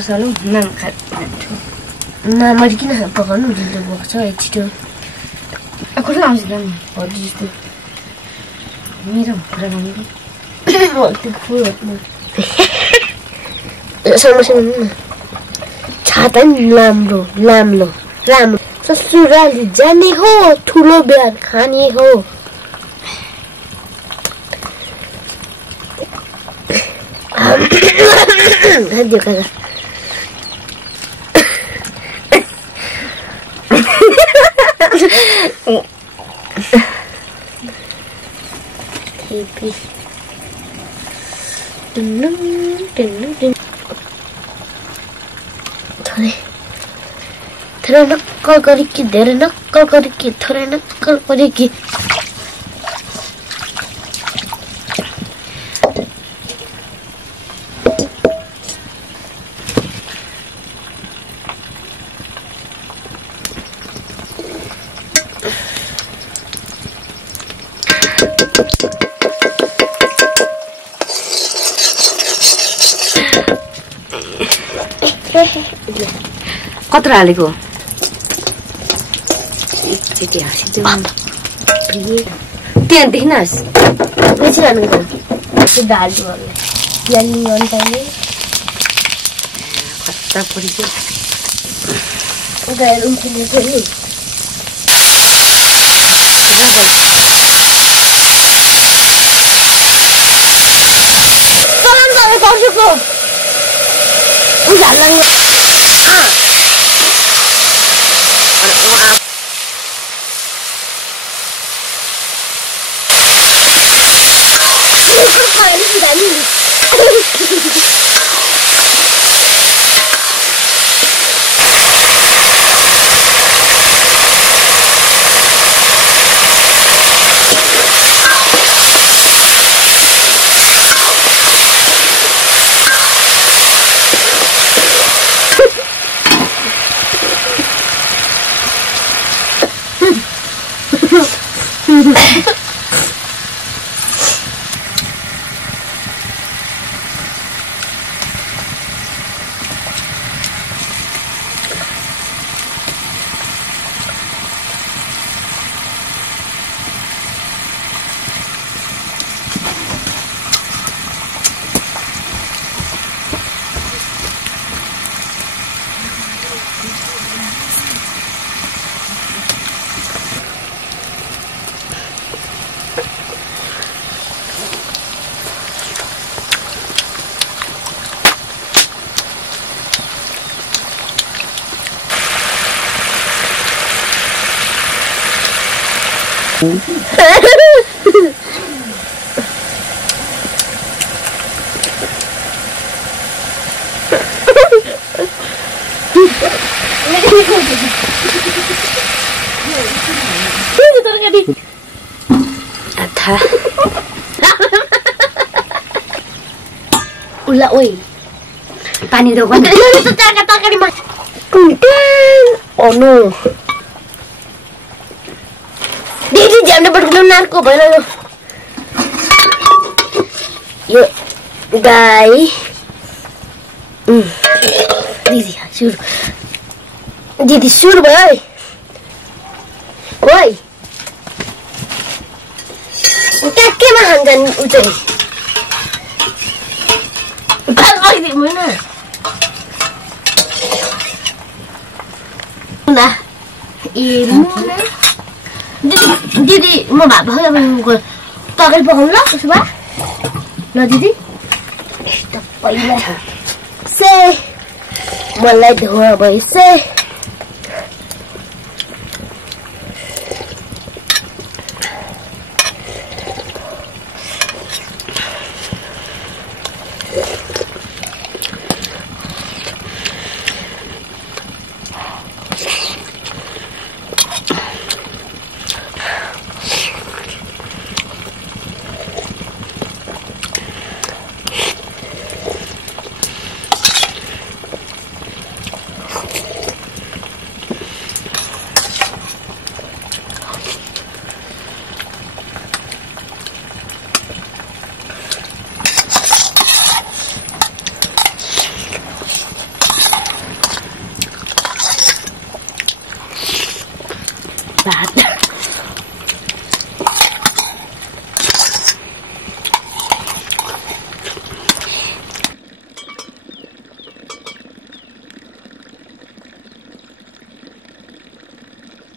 Salam nang khat na marikina paganu dinda boksa etito aku lah sedang odis tu mira kurang waktu full sama-sama छाता लाम्रो ससुराल जाने हो ठुलो बिहा खाने हो हदियो करा थोरै नक्कल गरिकी धेरै नक्कल गरिकी थोरै नक्कल गरिकी कत्रो हालेको एकचोटि हाँसिदिउँ त्यहाँ देखिनुहोस् बेसी हाल्नुको सिधा हाल्छु प्याली अन्ताले खत्ता परिसक्यो उता उम्किने थियो नि Ula oi. Pani do kan. Itu tarka-tarka di mas. Oh no. Didi jangan berguna narko bala. Yo. Dai. Didi aja. सुर दिदी सुर भयो ओइ केमा खान्छन् उ चाहिँ भाइ होइन ना ए दिदी म भात पकाउँछु तर्कारी पकाउनु ल उसो भए ल दिदी पहिला से मलाई धुवा भइसे bad.